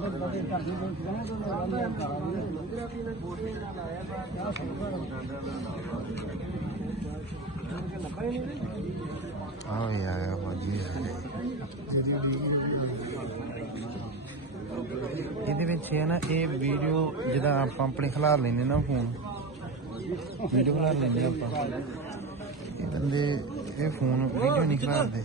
ਆ ਆ ਗਿਆ ਇਹਦੇ ਵਿੱਚ ਹੈ ਨਾ ਇਹ ਵੀਡੀਓ ਜਿਹਦਾ ਆਪਾਂ ਆਪਣੇ ਖਿਲਾਰ ਲੈਂਦੇ ਨਾ ਫੋਨ ਵੀਡੀਓ ਖਿਲਾਰ ਲੈਂਦੇ ਆਪਾਂ। ਇਹ ਬੰਦੇ ਇਹ ਫੋਨ ਵੀਡੀਓ ਨਹੀਂ ਖਿਲਾਰਦੇ।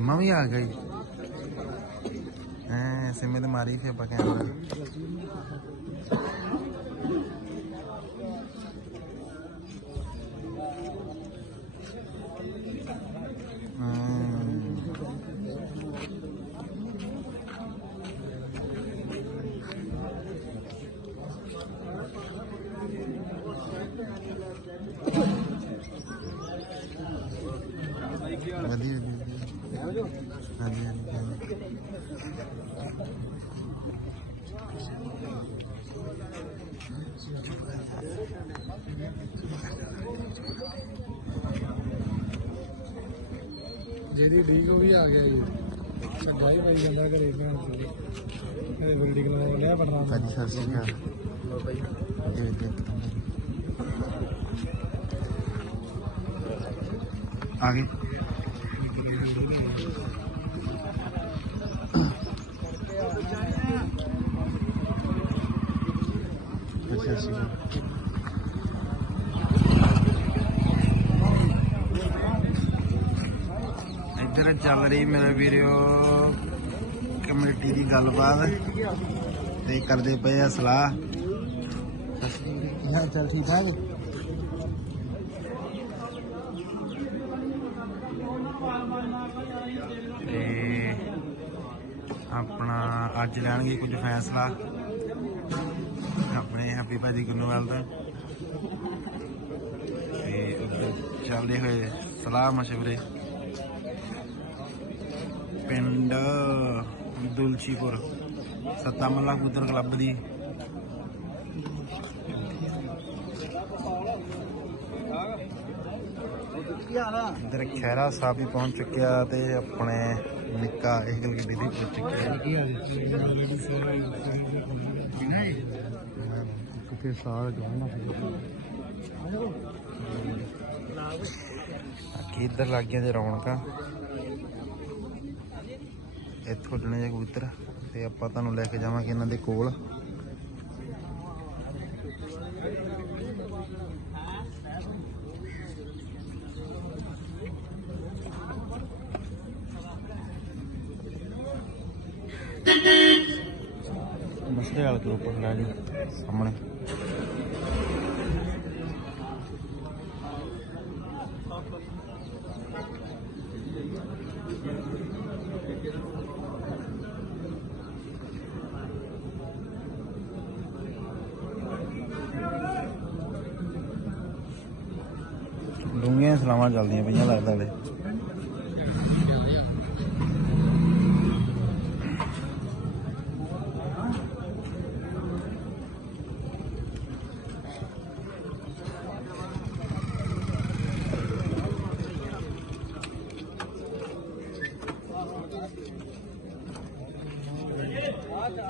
ਸਿਮਾ ਵੀ ਆ ਗਈ ਐ ਸਿਮੇ ਤੇ ਮਾਰੀ ਫੇ ਆਪਾਂ ਕੈਮਰਾ। ਜਿਹਦੀ ਠੀਕ ਉਹ ਵੀ ਆ ਗਿਆ ਜੀ। ਛੱਡਾ ਹੀ ਪਾਈ ਜਾਂਦਾ ਘਰੇ ਭੈਣ ਚੋਦੀ ਇਹਦੇ ਬਿਲਡਿੰਗ ਨਾਲ ਲਿਆ ਪਟਨਾ ਭਾਜੀ ਸਤਿ ਸ਼੍ਰੀ ਅਕਾਲ। ਇਹ ਦੇਖ ਆ ਗਏ। ਰਹੀ ਮੇਰਾ ਵੀਡੀਓ ਕਮੇਟੀ ਦੀ ਗੱਲਬਾਤ ਤੇ ਕਰਦੇ ਪਏ ਆ ਸਲਾਹ। ਹਾਂ ਚੱਲ ਠੀਕ ਠਾਕ। ਤੇ ਆਪਣਾ ਅੱਜ ਲੈਣਗੇ ਕੁਝ ਫੈਸਲਾ। ਆਪਣੇ ਹੈਪੀ ਭਾਜੀ ਗੁੰਨੋਵਾਲ ਦਾ। ਤੇ ਚੱਲਦੇ ਹੋਏ ਸਲਾਹ ਮਸ਼ਵਰੇ। ਪਿੰਡ ਦੁਲਚੀਪੁਰ ਸੱਤਾ ਮੱਲਾ ਕਬੂਤਰ ਕਲੱਬ ਦੀ। ਇੱਧਰ ਖੈਰਾ ਸਾਹਿਬ ਵੀ ਪਹੁੰਚ ਚੁੱਕਿਆ ਤੇ ਆਪਣੇ ਨਿੱਕਾ ਇਹ ਗੱਲ ਗੱਡੀ ਦੀ ਪਹੁੰਚ ਚੁੱਕਿਆ। ਕੀ ਕਿਤੇ ਸਾਲ ਜਾਣਾ ਅੱਗੇ ਇੱਧਰ ਲੱਗ ਗਿਆ ਜੇ ਰੌਣਕਾਂ? ਇੱਥੋਂ ਜਣੇ ਜੇ ਕਬੂਤਰ ਤੇ ਆਪਾਂ ਤੁਹਾਨੂੰ ਲੈ ਕੇ ਜਾਵਾਂਗੇ ਇਹਨਾਂ ਦੇ ਕੋਲ। ਮਸਲੇ ਵਾਲੇ ਗਰੁੱਪ ਖੜਾ ਜੀ। ਸਾਹਮਣੇ। ਡੂੰਘੀਆਂ ਸਲਾਵਾਂ ਚੱਲਦੀਆਂ ਪਈਆਂ ਲੱਗਦਾ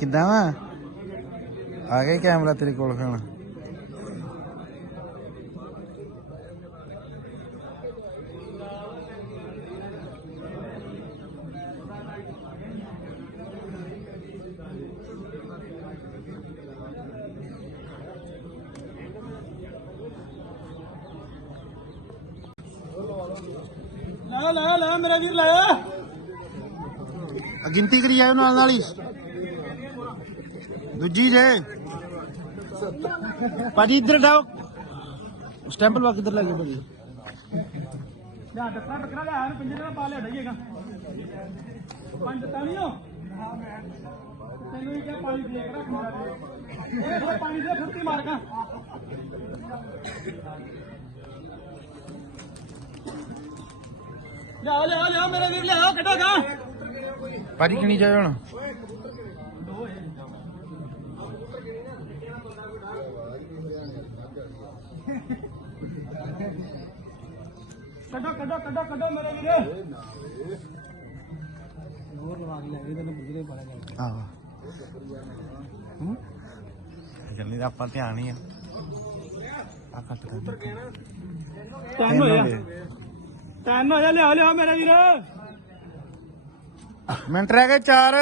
ਕਿੱਦਾਂ ਵਾ? ਆ ਗਿਆ ਕੈਮਰਾ ਤੇਰੇ ਕੋਲ ਹੁਣ। ਲੈ ਲੈ ਲੈ ਮੇਰੇ ਵੀਰ ਲੈ ਆ ਗਿਣਤੀ ਕਰੀ ਜਾਓ ਨਾਲ ਨਾਲ ਹੀ। ਦੂਜੀ ਜੇ। ਭਾਜੀ ਇੱਧਰ ਡਾਓ ਸਟੈਂਪਲ ਵਾ ਕਿੱਧਰ ਲੱਗੇ ਭਾਜੀ ਲੈ ਟੱਕਰਾ ਟੱਕਰਾ ਲੈ ਆਣ ਪਿੰਜਰੇ ਦਾ ਪਾ ਲਿਆ ਡਈਏਗਾ ਪੰਜ ਦਿੱਤਾ ਨਹੀਂ ਹੋ ਤੈਨੂੰ ਇਹ ਕਿਹਾ ਪਾਣੀ ਪੀਏ ਰੱਖ ਇਹ ਪਾਣੀ ਦੇ ਫੁੱਟੀ ਮਾਰ ਕਾ ਲਿਆ ਲਿਆ ਲਿਆ ਮੇਰੇ ਵੀਰ ਲਿਆ ਭਾਜੀ ਹੁਣ? ਕੱਢੋ ਕੱਢੋ ਕੱਢੋ ਕੱਢੋ ਮੇਰੇ ਵੀਰ। ਹੋਰ ਲਵਾ ਕੇ ਲੈ ਇਹ ਤੈਨੂੰ ਬੁਝਲੇ ਪਾ ਲਿਆ ਆਹੋ। ਹੂੰ? ਜਲਦੀ ਦਾ ਆਪਾਂ ਧਿਆਨ ਹੀ ਆ। ਆ ਕੱਟ ਕਰ ਟਾਈਮ ਹੋਇਆ ਟਾਈਮ ਹੋਇਆ ਲਿਆ ਲਿਆ ਮੇਰੇ ਵੀਰ। ਮਿੰਟ ਰਹਿ ਗਏ 4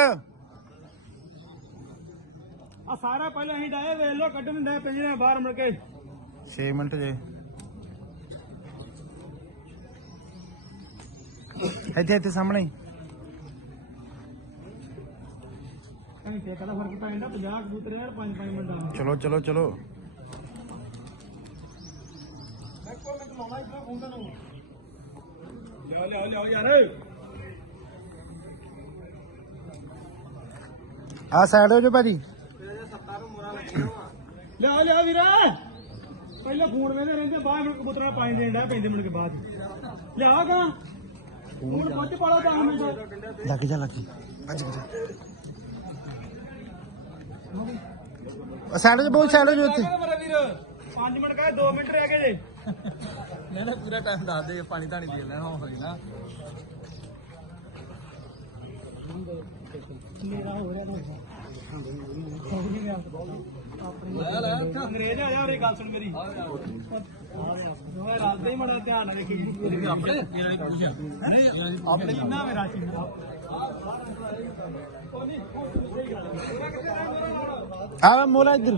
ਆ ਸਾਰਾ ਪਹਿਲਾਂ ਅਸੀਂ ਡਾਏ ਵੇਖ ਲੋ ਕੱਢਣ ਦੇ ਪਿੰਜਰੇ ਬਾਹਰ ਮੁੜ ਕੇ। 6 ਮਿੰਟ ਜੇ। ਇੱਥੇ ਇੱਥੇ ਸਾਹਮਣੇ ਹੀ। ਘੰਟੇ ਕਦਾ ਫ਼ਰਕ ਪੈ ਜਾਂਦਾ? 50 ਕਬੂਤਰ ਯਾਰ 5 5 ਮਿੰਟਾਂ ਦਾ ਚਲੋ ਚਲੋ। ਚਲੋ ਯਾਰ। ਆ ਸਾਈਡ ਹੋ ਜੋ ਭਾਜੀ। ਲਿਆ ਲਿਆ ਵੀਰਾ। ਪਹਿਲਾਂ ਫੋਨ ਵੇਂਦੇ ਰਹਿੰਦੇ ਬਾਹਰ ਨੂੰ ਕਬੂਤਰਾਂ ਪਾਣੀ ਦੇਣ ਦਾ ਪੈਂਦੇ ਮੁੜ ਕੇ ਬਾਅਦ। ਲਿਆ ਗਾ ਹੁਣ ਪਹੁੰਚ ਪਾਲਾ 10 ਮਿੰਟ ਲੱਗ ਜਾ। ਲੱਗੀ ਅੱਜ ਜਾ। ਸਾਈਡ ਹੋ ਬਹੁਤ ਸਾਈਡ ਹੋ ਜੋ ਇੱਥੇ ਮੇਰਾ ਵੀਰ 5 ਮਿੰਟ ਕਹੇ 2 ਮਿੰਟ ਰਹਿ ਗਏ ਜੇ। ਨਾ ਪੂਰਾ ਟਾਈਮ ਦੱਸ ਦੇ ਪਾਣੀ ਧਾਣੀ ਦੇ ਲੈਣਾ ਹੋਵੇ ਨਾ। ਮੇਰਾ ਹੋ ਰਿਹਾ ਨਾ ਲੈ ਲੈ ਅੰਗਰੇਜ਼ ਆ ਯਾਰ ਇਹ ਗੱਲ ਸੁਣ ਮੇਰੀ। ਓਏ ਰਾਤੇ ਹੀ ਮੜਾ ਧਿਆਨ ਨਾਲ ਦੇਖੀ। ਆਪਣੇ? ਇਹਨਾਂ ਨੇ ਪੁੱਛਿਆ ਆਪਣੇ ਕਿੰਨਾ ਮੇਰਾ ਸੀ ਆ ਮੋਲਾ ਇੱਧਰ।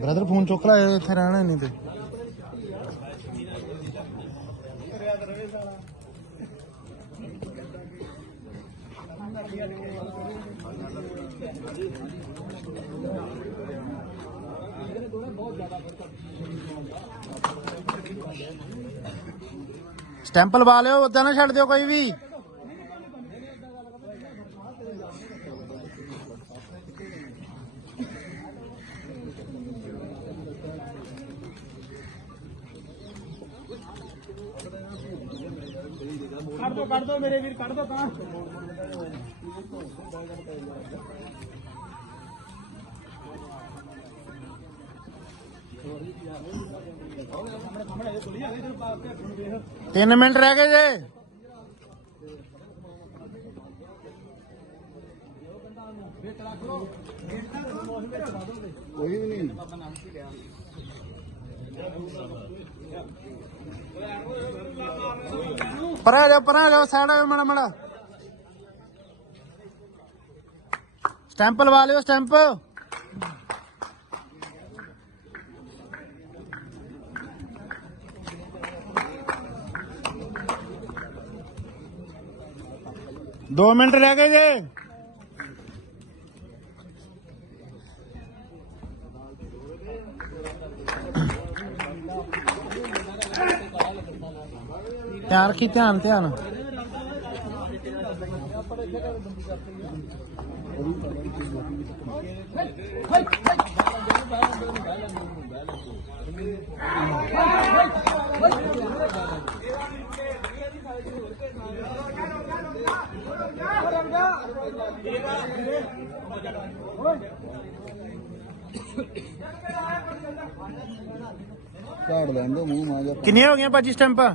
ਬ੍ਰਦਰ ਫੋਨ ਚੁੱਕ ਲੈ, ਇੱਥੇ ਰਹਿਣਾ ਨਹੀਂ ਤੇ। ਸਟੈਂਪ ਲਵਾ ਲਿਓ ਉਦਾਂ ਨਾ ਛੱਡ ਦਿਓ ਕੋਈ ਵੀ। ਕੱਢ ਦੋ ਕੱਢ ਦੋ ਮੇਰੇ ਵੀਰ ਕੱਢ ਦੋ ਤਾਂ। ਤੈਨੂੰ ਪਾ ਕੇ ਹੁਣ ਵੇਖ 3 ਮਿੰਟ ਰਹਿ ਗਏ ਜੇ। ਕੋਈ ਵੀ ਨਹੀਂ। ਪਰਾਂ ਆ ਪਰਾਂ ਆ ਸਾਈਡ ਆ ਜਾਓ ਮੜਾ ਮੜਾ। ਸਟੈਂਪ ਲਵਾ ਲਿਓ ਸਟੈਂਪ ਦੋ ਮਿੰਟ ਰਹਿ ਗਏ ਜੇ। ਧਿਆਨ ਰੱਖੀ ਧਿਆਨ ਧਿਆਨ? ਝਾੜ ਲੈਣ ਮੂੰਹ ਮਾਂ ਕਿੰਨੀਆਂ ਹੋ ਗਈਆਂ ਭਾਜੀ ਸਟੈਂਪਾਂ?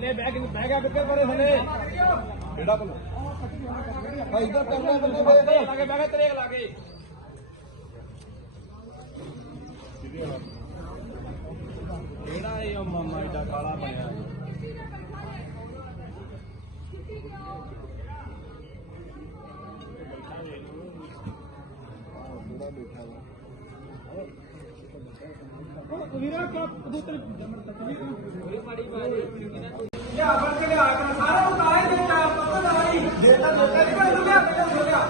ਥੱਲੇ ਬਹਿ ਕੇ ਬਹਿ ਗਿਆ ਕਿੱਥੇ ਪਰੇ ਥੱਲੇ? ਕਿਹੜਾ ਬਲ ਭਾਈ ਇਧਰ ਕਰਨਾ ਬੰਦੇ ਲਾਗੇ ਬਹਿ ਗਿਆ ਤਰੇਕ ਲਾਗੇ ਕਿਹੜਾ ਇਹ ਮਾਮਾ ਏਡਾ ਕਾਲਾ ਬਣਿਆ? ਵੀਰਾ ਕਾ ਕਬੂਤਰ ਜਮਰ ਤੱਕ ਵੀ ਲਿਆ ਫੜ ਕੇ ਲਿਆ ਕਰ ਸਾਰਾ ਨੂੰ ਦੇ ਚਾਰ ਪੱਤਾ ਦਵਾਈ ਦੇ ਤਾਂ ਲੋਕਾਂ ਦੀ ਭਾਈ ਨੂੰ ਲਿਆ ਕੇ ਹੋ ਗਿਆ।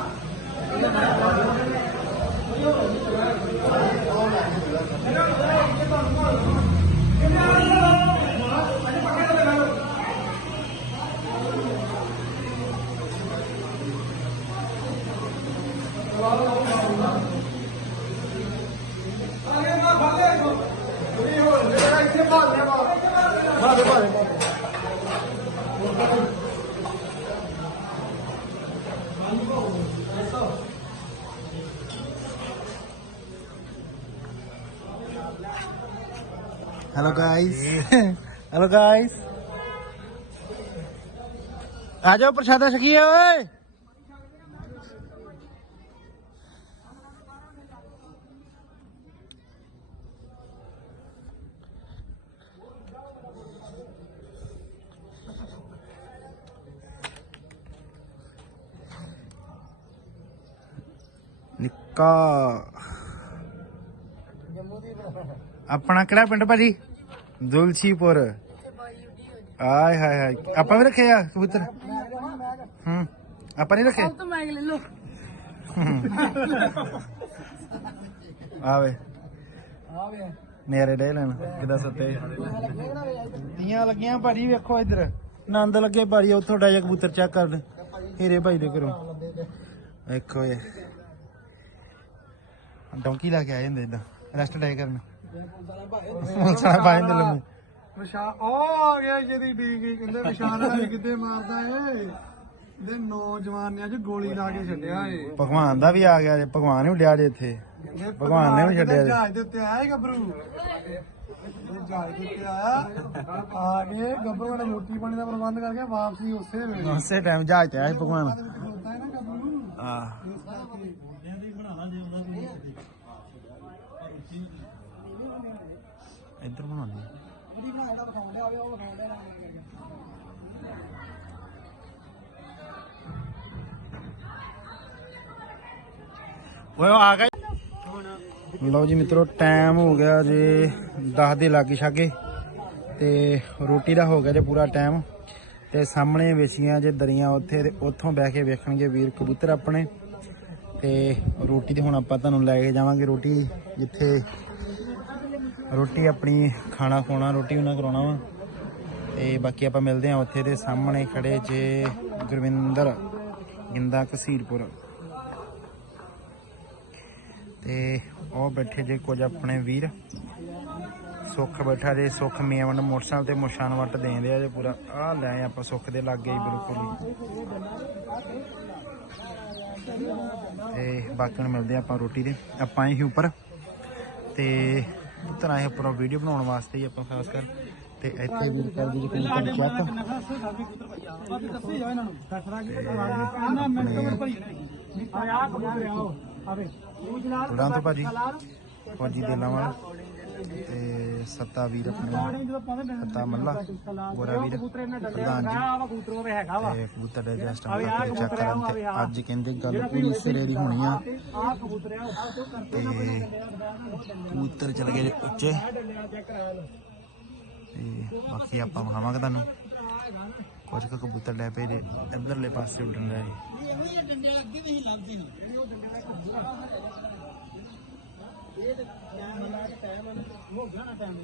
Hello guys. Hello guys. ਆ ਜਾਓ ਪ੍ਰਸ਼ਾਦਾ ਛਕੀਏ ਓਏ ਆਪਣਾ ਕਿਹੜਾ ਪਿੰਡ ਭਾਜੀ ਦੁਲਸੀਪੁਰ ਆਏ ਹਾਏ ਹਾਏ। ਆਪਾਂ ਵੀ ਰੱਖੇ ਆ ਕਬੂਤਰ? ਹੂੰ। ਆਪਾਂ ਨਹੀਂ ਰੱਖੇ? ਤੂੰ ਮੈਂ ਲੈ ਲੋ ਆਵੇ। ਆਵੇ। ਨੇਰੇ ਡੇ ਲੈਣ। ਕਿਦਾ ਸੱਤੇ? ਤੀਆਂ ਲੱਗੀਆਂ ਭਾਜੀ ਵੇਖੋ ਇੱਧਰ। ਆਨੰਦ ਲੱਗੇ ਭਾਜੀ ਉੱਥੋਂ ਡਾ ਕਬੂਤਰ ਚੈੱਕ ਕਰ ਹੀਰੇ ਭਾਈ ਦੇ ਘਰੋਂ। ਵੇਖੋ ਇਹ। ਡੌਂਕੀ ਲਾ ਕੇ ਆ ਜਾਂਦੇ ਇਦਾਂ। ਰੈਸਟ ਡੇ ਕਰਨ। ਸਾਰਾ ਬਾਹਰ ਦੇ ਲੰਮੇ ਵਿਸ਼ਾ ਉਹ ਆ ਗਿਆ ਜਿਹਦੀ ਡੀਕ ਕਹਿੰਦੇ ਵਿਸ਼ਾਲ ਵਾਲੀ ਕਿੱਥੇ ਮਾਰਦਾ ਏ ਦੇ ਨੌਜਵਾਨਿਆਂ 'ਚ ਗੋਲੀ ਲਾ ਕੇ ਛੱਡਿਆ ਏ ਭਗਵਾਨ ਦਾ ਵੀ ਆ ਗਿਆ ਜੇ ਭਗਵਾਨ ਵੀ ਉੱਡਿਆ ਜੇ ਇੱਥੇ। ਭਗਵਾਨ ਨੇ ਵੀ ਛੱਡਿਆ ਜੀ। ਜਹਾਜ਼ ਦੇ ਉੱਤੇ ਆਇਆ ਗੱਭਰੂ? ਜਹਾਜ਼ ਦੇ ਉੱਤੇ ਆਇਆ। ਆ ਕੇ ਗੱਭਰੂ ਨੇ ਰੋਟੀ ਪਾਣੀ ਦਾ ਪ੍ਰਬੰਧ ਕਰਕੇ ਵਾਪਸੀ ਉਸੇ ਵੇਲੇ। ਉਸੇ ਟਾਈਮ ਜਹਾਜ਼ ਤੇ ਆਇਆ ਭਗਵਾਨ। ਹੈ ਨਾ ਗੱਭਰੂ ਆ। ਇੱਧਰ ਬਣਾਉਂਦੇ ਓਏ ਆ ਗਏ। ਲਓ ਜੀ ਮਿੱਤਰੋ ਟਾਈਮ ਹੋ ਗਿਆ ਜੇ 10 ਦੇ ਲਾਗੇ ਛਾਗੇ ਤੇ ਰੋਟੀ ਦਾ ਹੋ ਗਿਆ ਜੇ ਪੂਰਾ ਟਾਈਮ ਤੇ ਸਾਹਮਣੇ ਵੇਚੀਆਂ ਜੇ ਦਰੀਆਂ ਉੱਥੇ ਤੇ ਉੱਥੋਂ ਬਹਿ ਕੇ ਵੇਖਣਗੇ ਵੀਰ ਕਬੂਤਰ ਆਪਣੇ। ਤੇ ਰੋਟੀ ਤੇ ਹੁਣ ਆਪਾਂ ਤੁਹਾਨੂੰ ਲੈ ਕੇ ਜਾਵਾਂਗੇ ਰੋਟੀ, ਜਿੱਥੇ ਰੋਟੀ ਆਪਣੀ ਖਾਣਾ ਖਵਾਉਣਾ ਰੋਟੀ ਉਹਨਾਂ ਕਰਾਉਣਾ ਵਾ। ਤੇ ਬਾਕੀ ਆਪਾਂ ਮਿਲਦੇ ਹਾਂ ਉੱਥੇ ਦੇ ਸਾਹਮਣੇ ਖੜੇ ਜੇ ਗੁਰਵਿੰਦਰ, ਗਿੰਦਾ ਕਸੀਰਪੁਰ। ਤੇ ਉਹ ਬੈਠੇ ਜੇ ਕੁਝ ਆਪਣੇ ਵੀਰ। ਸੁੱਖ ਬੈਠਾ ਜੇ, ਸੁੱਖ ਮੀਆਂਵੰਡ ਮੋਟਰਸਾਈਕਲ ਤੇ ਮੁਸ਼ਾਨ ਵੱਟ ਦੇਂਦੇ ਆ ਜੇ ਪੂਰਾ। ਆ ਲੈ ਆਪਾਂ ਸੁੱਖ ਦੇ ਲੱਗੇ ਹੀ ਬਿਲਕੁਲ ਹੀ। ਤੇ ਬਾਕੀ ਨੂੰ ਮਿਲਦੇ ਆ ਆਪਾਂ ਰੋਟੀ ਦੇ। ਆਪਾਂ ਹੀ ਉੱਪਰ। ਤੇ ਉੱਤਰ ਆਏ ਉੱਪਰੋਂ ਵੀਡੀਓ ਬਣਾਉਣ ਵਾਸਤੇ ਹੀ ਆਪਾਂ ਖਾਸ ਕਰ ਤੇ ਇੱਥੇ ਵੀ ਕਰ ਦੀ ਕੋਈ ਚੈੱਕ ਉਡਾਂ ਤੋਂ ਭਾਜੀ ਫੌਜੀ ਦੇ ਲਾਵਾਂ ਤੇ ਸੱਤਾ ਵੀਰ ਆਪਣੇ ਸੱਤਾ ਮੱਲਾ ਗੋਰਾ ਵੀਰ ਪ੍ਰਧਾਨ ਜੀ। ਤੇ ਕਬੂਤਰ ਦੇ ਜਸਟ ਆਪਾਂ ਚੈੱਕ ਕਰਨ ਤੇ ਅੱਜ ਕਹਿੰਦੇ ਗੱਲ ਪੂਰੀ ਸਿਰੇ ਦੀ ਹੋਣੀ ਆ। ਆ ਤੇ ਕਬੂਤਰ ਚਲ ਗਏ ਉੱਚੇ। ਤੇ ਬਾਕੀ ਆਪਾਂ ਵਿਖਾਵਾਂਗੇ ਤੁਹਾਨੂੰ। ਕੁਝ ਕੁ ਕਬੂਤਰ ਲੈ ਪਏ ਜੇ ਇਧਰਲੇ ਪਾਸੇ ਉੱਡਣ ਲੈ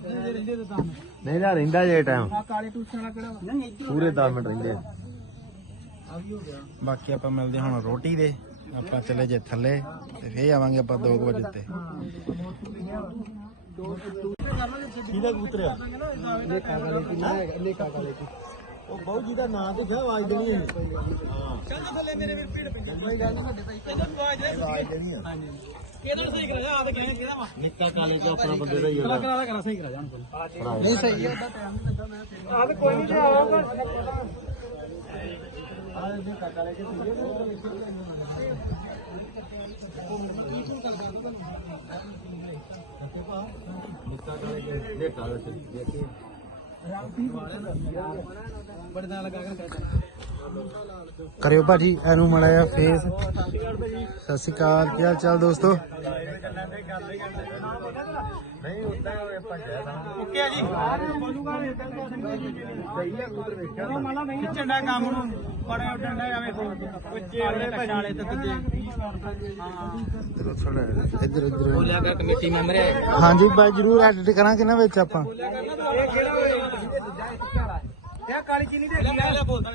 ਨਹੀਂ ਨਾ ਰਹਿੰਦਾ ਜੇ ਟਾਈਮ ਆ ਕਾਲੇ ਟੂਸਾਂ ਵਾਲਾ ਕਿਹੜਾ ਨਹੀਂ ਇੱਧਰ ਪੂਰੇ 10 ਮਿੰਟ ਰਹਿੰਦੇ ਆ। ਆ ਵੀ ਹੋ ਗਿਆ। ਬਾਕੀ ਆਪਾਂ ਮਿਲਦੇ ਹੁਣ ਰੋਟੀ ਦੇ। ਆਪਾਂ ਚਲੇ ਜੇ ਥੱਲੇ ਤੇ ਫੇਰ ਆਵਾਂਗੇ ਆਪਾਂ 2 ਵਜੇ ਤੇ ਕਿਹਦਾ ਕਬੂਤਰ ਆ? ਲੇਕਾ ਵਾਲੇ ਕੀ ਨਾ ਲੇਕਾ ਵਾਲੇ ਕੀ ਉਹ ਬਹੁ ਜੀ ਦਾ ਨਾਂ ਤੇ ਜਾ ਆਵਾਜ਼ ਦੇਣੀ ਹੈ। ਚੱਲ ਥੱਲੇ ਮੇਰੇ ਵੀਰ ਪੀੜ ਪੈਂਦਾ ਕੋਈ ਗੱਲ ਨਹੀਂ ਵੱਡੇ ਭਾਈ ਕਹਿੰਦਾ ਤੂੰ ਆਜ ਆਵਾਜ਼ ਦੇਣੀ ਆ ਹਾਂਜੀ। ਕਿਹਦਾ ਸਹੀ ਕਰਾ ਜਾ? ਆ ਤੇ ਕਹਿੰਦੇ ਕਿਹਦਾ ਵਾ? ਨਿੱਕਾ ਕਾਲੇ ਚ ਆਪਣਾ ਬੰਦੇ ਦਾ ਹੀ ਹੋਣਾ ਕਰਾ ਕਰਾ ਸਹੀ ਕਰਾ ਜਾ। ਹੁਣ ਨਹੀਂ ਸਹੀ ਹੈ। ਉਹਦਾ ਟਾਈਮ ਨਹੀਂ ਲੱਗਾ ਮੈਂ ਆ ਤੇ ਕੋਈ ਨਹੀਂ ਆਵਾਂਗਾ ਆ ਨਿੱਕਾ ਕਾਲੇ ਚ ਨਿੱਕਾ ਕਾਲੇ ਚ ਨਿੱਕਾ ਕਾਲੇ ਚ ਦੇਖੀ। ਕੇ ਕਰਿਓ ਭਾਜੀ ਇਹਨੂੰ ਮੜਾਇਆ ਫੇਸ ਸਤਿ ਸ਼੍ਰੀ ਅਕਾਲ ਕੀ ਹਾਲ ਚਾਲ ਦੋਸਤੋ? ਨਹੀਂ ਉਦਾਂ ਭੱਜਿਆ ਤਾਂ ਓਕੇ ਆ ਜੀ। ਬੋਲੂਗਾ ਵੇ ਸਹੀ ਆ ਕਬੂਤਰ ਵੇਖਿਆ ਨਹੀਂ ਝੰਡਾ ਕੰਮ ਨੂੰ ਬੜੇ ਡੰਡਾ ਆ ਵੇਖੋ ਉੱਚੇ ਵਾਲੇ ਪਛਾਲੇ ਤੇ ਦੂਜੇ। ਹਾਂ। ਇੱਧਰ ਇੱਧਰ ਬੋਲਿਆ ਕਰ ਕਮੇਟੀ ਮੈਂਬਰ ਹੈ ਹਾਂਜੀ ਬਾਈ ਜਰੂਰ ਐਡਿਟ ਕਰਾਂਗੇ ਨਾ ਵਿੱਚ ਆਪਾਂ। ਇਹ ਕਿਹੜਾ ਹੋਇਆ ਦੂਜਾ ਇੱਕ ਝਾਲਾ ਇਹ ਕਾਲੀ ਚੀਨੀ ਦੇ ਹੈਗੀ ਆ। ਬੋਲਦਾ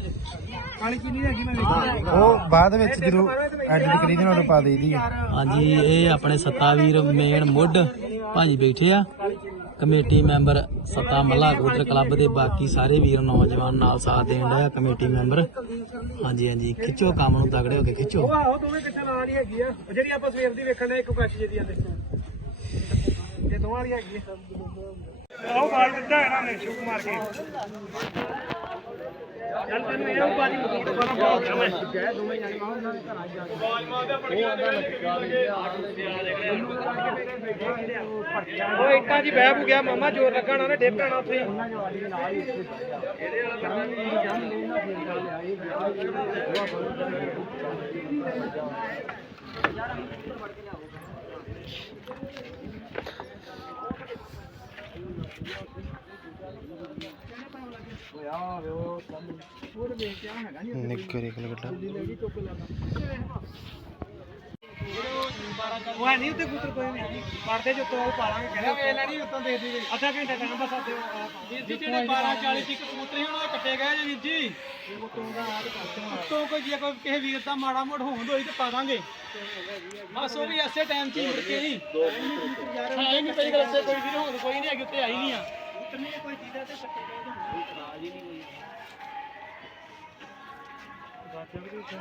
ਕਾਲੀ ਚੀਨੀ ਦੇ ਹੈਗੀ ਮੈਂ ਵੇਖੀ। ਉਹ ਬਾਅਦ ਵਿੱਚ ਜਰੂਰ ਐਡਿਟ ਕਰੀ ਦੀ ਨਾਲ ਪਾ ਦੇਈਦੀ ਆ। ਹਾਂਜੀ ਇਹ ਆਪਣੇ ਸੱਤਾਵੀਰ ਮੇਨ ਮੁੱਢ ਭਾਜੀ ਬੈਠੇ ਆ। ਕਮੇਟੀ ਮੈਂਬਰ ਸੱਤਾ ਮੱਲਾ ਕਬੂਤਰ ਕਲੱਬ ਦੇ ਬਾਕੀ ਸਾਰੇ ਵੀਰ ਨੌਜਵਾਨ ਨਾਲ ਸਾਥ ਦੇਣ ਦਾ ਕਮੇਟੀ ਮੈਂਬਰ। ਹਾਂਜੀ ਹਾਂਜੀ ਖਿੱਚੋ ਕੰਮ ਨੂੰ ਤਗੜੇ ਹੋ ਕੇ ਖਿੱਚੋ। ਉਹ ਆਹੋ ਦੋਵੇਂ ਕਿੱਥੇ ਨਾਲ ਹੀ ਹੈਗੀ ਆ। ਉਹ ਜਿਹੜੀ ਆਪਾਂ ਸਵੇਰ ਦੀ ਵੇਖਣ ਨੇ ਇੱਕ ਕੱਚ ਜਿਹਦੀ ਆ ਦੇਖੋ। ਇਹ ਦੋਵਾਂ ਵਾਲੀ ਹੈਗੀ ਆ। ਆਹ ਬਾਲ ਦਿੱਤਾ ਇਹਨਾਂ ਨੇ ਸ਼ੁਕ ਮਾਰ ਕੇ। ਚੱਲ ਤੈਨੂੰ ਇਹ ਉਹ ਬਾਜੀ ਮਕੂਟ ਬੜਾ ਬਹੁਤ ਮੈਂ ਗਏ ਦੋਵੇਂ ਜਾਣੇ ਮਾਂ ਉਹਨਾਂ ਦੇ ਘਰਾਂ ਜਾ ਕੇ ਬਾਜ ਮਾਰਦੇ ਫੜ ਉਹ ਇੱਟਾਂ 'ਚ ਬਹਿ ਬੂ ਗਿਆ, ਮਾਮਾ ਜ਼ੋਰ ਲੱਗਣਾ ਉਹਨੇ ਡਿੱਗ ਪੈਣਾ ਉੱਥੇ ਹੀ। ਨਿੱਕਰ ਇੱਕ ਲਗਟਾ ਉਹ ਹੈ ਨਹੀਂ ਉੱਤੇ ਕਬੂਤਰ ਕੋਈ ਨਹੀਂ। ਪਰਦੇ ਜੋ ਤੋਲ ਪਾ ਲਾਂਗੇ ਕਹਿੰਦੇ ਵੇਖ ਲੈਣੀ ਉੱਤੋਂ ਦੇ ਦੇ ਅੱਧਾ ਘੰਟਾ ਟਾਈਮ ਬਸ ਆਤੇ ਵੀਰ ਜੀ ਜਿਹੜੇ 12 40 ਤੀਕ ਕਬੂਤਰ ਸੀ ਉਹਨਾਂ ਦੇ ਕੱਟੇ ਗਏ ਜੀ ਵੀਰ ਜੀ। ਉੱਤੋਂ ਕੋਈ ਜੇ ਕੋਈ ਕਿਸੇ ਵੀਰ ਦਾ ਮਾੜਾ ਮੋੜ ਹੋਂਦ ਹੋਈ ਤੇ ਪਾ ਦਾਂਗੇ। ਬਸ ਉਹ ਵੀ ਐਸੇ ਟਾਈਮ 'ਚ ਹੀ ਮੁੜ ਕੇ ਹੀ ਹੈ ਹੀ ਨਹੀਂ ਪਈ ਗੱਲ ਉੱਤੇ ਕੋਈ ਵੀਰ ਹੋਂਦ ਕੋਈ ਨਹੀਂ ਹੈਗੀ ਉੱਤੇ ਆਈ ਨਹੀਂ ਆ। ਉਤਨੇ ਕੋਈ ਚੀਜ਼ਾਂ ਤੇ ਕੱਟੇ ਗਏ ਜਾਂ ਰਾਜ ਹੀ ਨਹੀਂ ਕੋਈ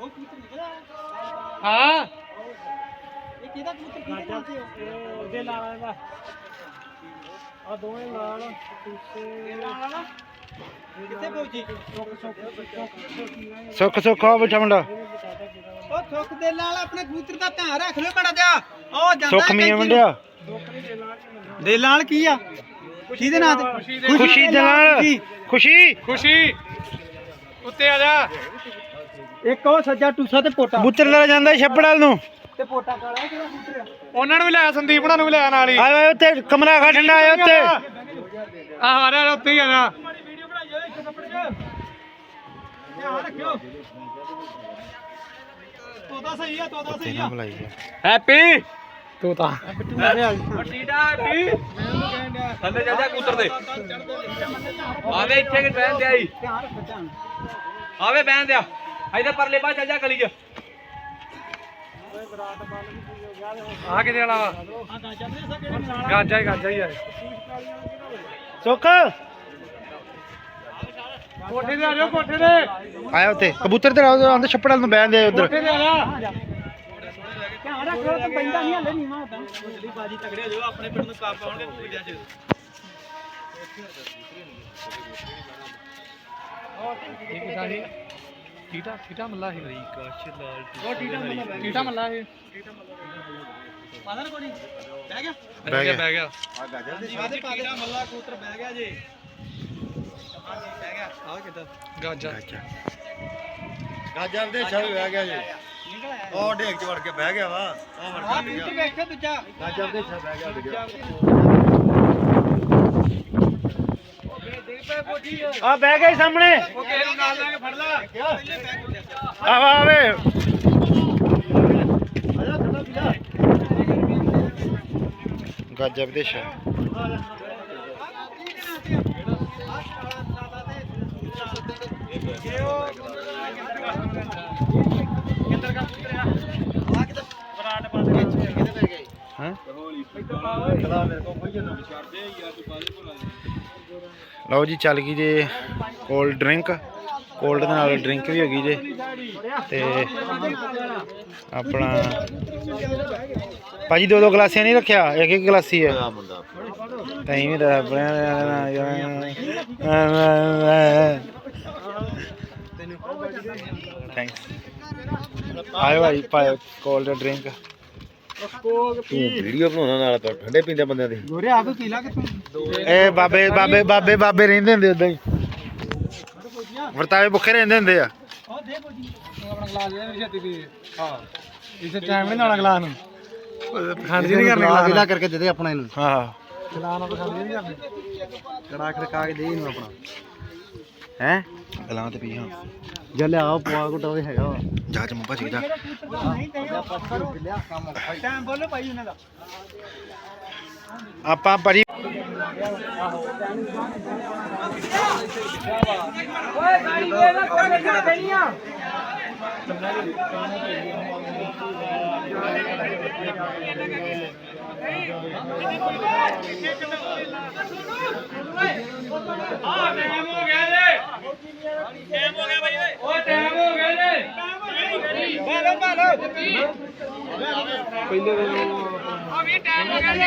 ਉਹ ਕਬੂਤਰ ਨਿਕਲਿਆ ਹਾਂ ਇਹ ਕਿਹਦਾ ਕਬੂਤਰ ਕਿਹਦੇ ਨਾਲ ਤੇ ਉਹ ਦੇ ਨਾਲ ਦਾ ਆ ਦੋਵੇਂ ਨਾਲ ਟੂਸੇ ਨਾਲ ਵਾਲਾ ਕਿੱਥੇ ਪਹੁੰਚੀ ਸੁੱਕ ਸੁੱਕ ਸੁੱਖ ਸੁੱਖ ਆ ਬੈਠਾ ਮੁੰਡਾ ਉਹ ਥੁੱਕ ਦੇ ਨਾਲ ਆਪਣੇ ਕਬੂਤਰ ਦਾ ਧਿਆਨ ਰੱਖ ਲਿਓ ਬੜਾ ਜਿਆ ਉਹ ਜਾਂਦਾ ਸੁੱਖ ਮੀਆਂ ਮੁੰਡਿਆ ਦੇ ਨਾਲ ਕੀ ਆ ਖੁਸ਼ੀ ਦੇ ਨਾਂ ਤੇ ਖੁਸ਼ੀ ਦੇ ਨਾਲ। ਖੁਸ਼ੀ ਖੁਸ਼ੀ। ਉੱਤੇ ਆ ਜਾ। ਇੱਕ ਉਹ ਸੱਜਾ ਟੂਸਾ ਤੇ ਪੋਟਾ। ਕਬੂਤਰ ਲੈ ਜਾਂਦਾ ਛੱਪੜਾਲ ਨੂੰ। ਤੇ ਪੋਟਾ ਕਾਲਾ ਕਿਹੜਾ ਆ ਉਹਨਾਂ ਨੂੰ ਵੀ ਲਿਆ ਸੰਦੀਪ ਉਹਨਾਂ ਨੂੰ ਵੀ ਲਿਆ ਨਾਲ ਹੀ ਆਏ ਓਏ ਉੱਤੇ ਕਮਰਾ ਖਾ ਠੰਡਾ ਆਇਆ ਉੱਤੇ। ਆ ਆ ਰਿਹਾ ਉੱਤੇ ਹੀ ਆ ਮਾੜੀ ਵੀਡੀਓ ਬਣਾਈ ਹੋਈ ਇੱਕ ਕੱਪੜੇ 'ਚ ਧਿਆਨ ਰੱਖਿਓ ਤੋਤਾ ਸਹੀ ਆ। ਤੋਤਾ ਸਹੀ ਆ। ਥੱਲੇ ਜਾ ਕੂਤਰ ਦੇ। ਆਵੇ ਇੱਥੇ ਕਿ ਬਹਿਣ ਦੇ ਆਈ ਧਿਆਨ ਰੱਖੋ ਧਿਆਨ ਆਵੇ ਬਹਿਣ ਦਿਆ। ਇਹਦੇ ਪਰਲੇ ਪਾ ਚੱਲ ਜਾ ਗਲੀ 'ਚ। ਆ ਕਿਹਦੇ ਵਾਲਾ ਵਾ? ਆ ਗਾਜਾ ਦੇ ਹੀ ਗਾਜਾ ਹੀ ਸੁੱਖ। ਕੋਠੇ ਤੇ ਆ ਜਾਓ ਕੋਠੇ ਤੇ। ਆਇਆ ਉੱਤੇ ਕਬੂਤਰ ਤੇ ਆਉਂਦੇ ਆਂਦੇ ਛੱਪੜਾਲ ਨੂੰ ਬੈਠਦੇ ਉਧਰ। ਕੋਠੇ ਤੇ ਆ ਜਾ ਧਿਆਨ ਰੱਖੋ ਤੇ ਪੈਂਦਾ ਨਹੀਂ ਹਲੇ ਨੀਵਾ ਹੁੰਦਾ ਜਿਹੜੀ ਬਾਜੀ ਤਗੜੇ ਹੋ ਜਾਓ ਆਪਣੇ ਪਿੰਡ ਨੂੰ ਕਾਪ ਪਾਉਣਗੇ ਵੀਡੀਓ 'ਚ। ਕੀਟਾ ਕੀਟਾ ਮੱਲਾ ਹੀ ਬਈ ਕਾਸ਼ ਲਾਲ ਉਹ ਟੀਟਾ ਮੱਲਾ ਬਹਿ ਕੀਟਾ ਮੱਲਾ ਹੀ। ਪਾਦਾ ਨਾ ਕੋਣੀ ਬਹਿ ਗਿਆ। ਬਹਿ ਗਿਆ। ਬਹਿ ਗਿਆ। ਆਦੇ ਟੀਟਾ। ਮੱਲਾ ਕੂਤਰ ਬਹਿ ਗਿਆ ਜੇ। ਹਾਂਜੀ ਬਹਿ ਗਿਆ। ਆ ਕਿੱਦਾਂ? ਗਾਜਾ ਗਾਜਰ ਦੇ ਛਲ ਰਹਿ ਗਿਆ ਜੀ। ਉਹ ਢੇਕ ਚ ਵੜ ਕੇ ਬਹਿ ਗਿਆ ਵਾ ਉਹ ਵੜ ਆ ਕੇ ਮਿੱਟੀ ਵੇਖਿਆ ਦੂਜਾ। ਨਾ ਚੱਲਦੇ ਛਾ ਬਹਿ ਗਿਆ ਉੱਡ ਗਿਆ। ਆ ਬਹਿ ਗਏ ਸਾਹਮਣੇ। ਕਿਸੇ ਨੂੰ ਨਾਲ ਲਾ ਕੇ ਫੜ ਆਵੇ ਗੱਜਬ ਦੇ ਲਓ ਜੀ ਚੱਲ ਗਈ ਜੇ ਕੋਲਡ ਡਰਿੰਕ ਕੋਲਡ ਦੇ ਨਾਲ ਡਰਿੰਕ ਵੀ ਹੋ ਗਈ ਜੇ। ਤੇ ਆਪਣਾ ਭਾਜੀ ਦੋ ਦੋ ਗਲਾਸੀਆਂ ਨਹੀਂ ਰੱਖਿਆ? ਇੱਕ ਇੱਕ ਗਲਾਸੀ ਹੈ। ਤੈਂ ਵੀ ਤਾਂ ਥੈਂਕਸ ਆਇਓ ਭਾਈ ਪਾਇਓ ਕੋਲਡ ਡਰਿੰਕ ਵੀਡੀਓ ਬਣਾਉਣਾ ਨਾਲ ਤਾਂ ਠੰਡੇ ਪੀਂਦੇ ਬੰਦਿਆਂ ਦੀ। ਗੋਰੇ ਆਪ ਪੀ ਲਾ ਕਿ ਤੂੰ ਇਹ ਬਾਬੇ ਬਾਬੇ ਬਾਬੇ ਬਾਬੇ ਰਹਿੰਦੇ ਹੁੰਦੇ ਉਦਾਂ ਹੀ। ਵਰਤਾਵੇ ਭੁੱਖੇ ਰਹਿੰਦੇ ਹੁੰਦੇ ਆ। ਉਹ ਦੇ ਕੋਈ ਆਪਣਾ ਗਲਾਸ ਦੇ ਛੇਤੀ ਪੀ। ਹਾਂ ਇਸੇ ਟਾਈਮ ਨਹੀਂ ਨਾਲ ਗਲਾਸ ਨੂੰ। ਖੰਡ ਜੀ ਨਹੀਂ ਕਰਨੀ ਗਲਾਸ ਕਰਕੇ ਦੇ ਦੇ ਆਪਣਾ ਇਹਨੂੰ ਹਾਂ ਗਲਾਸ ਨਾਲ ਖੰਡ ਜੀ ਨਹੀਂ ਕਰਨੀ। ਕੜਾ ਖੜਕਾ ਕੇ ਦੇ ਇਹਨੂੰ ਆਪਣਾ। ਹੈ? ਗਲਾਂ ਤੇ ਪੀ ਹਾਂ ਜੇ ਲਿਆ ਪਵਾ ਘੁੱਟਾ ਵੀ ਹੈਗਾ ਵਾ। ਜਾ ਚ ਮੁੰਪਾ ਜਾ ਟਾਈਮ ਬੋਲੋ ਭਾਈ ਉਹਨਾਂ ਦਾ। ਆਪਾਂ ਭਾਜੀ ਟਾਈਮ ਹੋ ਗਿਆ ਜੇ ਟਾਈਮ ਹੋ ਗਿਆ ਭਾਈ ਓਏ ਓ ਟਾਈਮ ਹੋ ਗਿਆ ਜੇ ਮਾਰੋ ਮਾਰੋ ਪਹਿਲੇ ਆ ਵੀ ਟਾਈਮ ਹੋ ਗਿਆ ਜੇ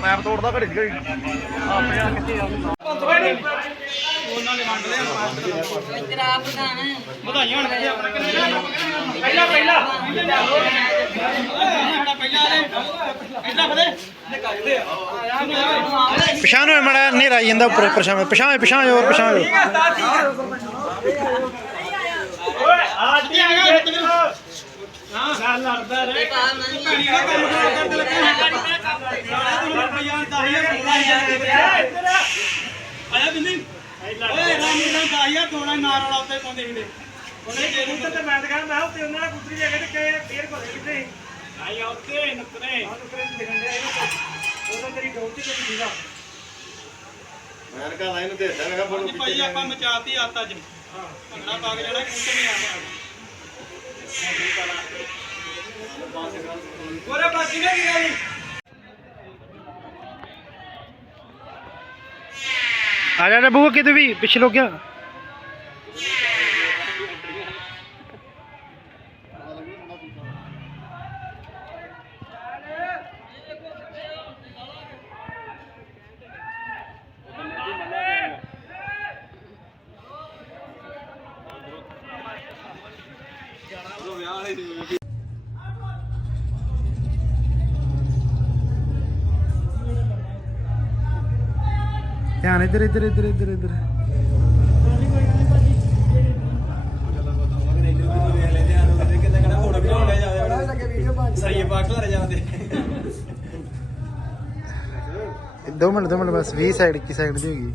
ਮੈਪ ਤੋੜਦਾ ਘੜੀ ਘੜੀ। ਵਧਾਈਆਂ ਹੋਣ ਆਪਣੇ ਕਿੰਨੇ ਪਹਿਲਾ ਪਹਿਲਾ ਪਹਿਲਾ ਪਹਿਲਾ ਫਦੇ ਪਿਛਾਂ ਨੂੰ ਮੜਾ ਹਨੇਰਾ ਆਈ ਜਾਂਦਾ ਉੱਪਰ ਪਛਾਣ ਪਿਛਾਵੇਂ ਪਿਛਾਵੇਂ ਹੋਰ ਪਛਾਣ। ਓਏ ਆ ਜੀ ਆ ਗਿਆ। ਫਿਰ ਹਾਂ ਗੱਲ ਲੜਦਾ ਰੇ ਪੀੜੀ ਦਾ ਕੰਮ ਕਰਦਾ ਤੇ ਲੱਗਾ ਤੂੰ ਰੁਪਈਆ 10000 ਆਇਆ। ਬਿੰਦੀ ਓਏ ਰਾਮ ਨੂੰ 10000 ਦੋਣਾ ਨਾਰ ਵਾਲਾ ਉੱਤੇ ਪਾਉਂਦੇ ਸੀ। ਉਹਨੇ ਜੇ ਨੂੰ ਤੇ ਮੈਂ ਤਾਂ ਕਹਿੰਦਾ ਉੱਤੇ ਉਹਨਾਂ ਨਾਲ ਕੁੱਤਰੀ ਜਾ ਕੇ ਤੇ ਕੇ ਫੇਰ ਕੋਲੇ ਕਿੱਥੇ? ਆਈ ਉੱਤੇ ਨੁਕਰੇ। ਨੁਕਰੇ ਦਿਖਣ ਦੇ ਉਹ ਤਾਂ ਤੇਰੀ ਚ ਤੇ ਸੀਗਾ। ਮੈਂ ਕਹਾਂ ਇਹਨੂੰ ਦੇ ਦੇਣਾ ਬੋਲੂ ਭਾਈ ਆਪਾਂ ਮਚਾਤੀ ਆਤ ਅੱਜ। ਭੰਗੜਾ ਪਾ ਕੇ ਜਾਣਾ ਕੁੱਤੇ ਨਹੀਂ ਆਉਂਦਾ। ਗੋਰੇ ਬਾਕੀ ਨੇ ਕੀ ਗੱਲ ਆ ਜਾ ਬੱਬੂ ਕਿਤੇ ਵੀ ਪਿੱਛੇ ਲੋ ਗਿਆ ਧਿਆਨ ਇੱਧਰ ਇੱਧਰ ਇੱਧਰ ਇੱਧਰ ਇੱਧਰ। ਸਹੀ ਬਾਕ ਲੈ ਜਾਂਦੇ ਦੋ ਮਿੰਟ ਦੋ ਮਿੰਟ, ਬਸ 20 ਸਾਈਡ ਕੀ ਸਾਈਡ ਦੀ ਹੋਗੀ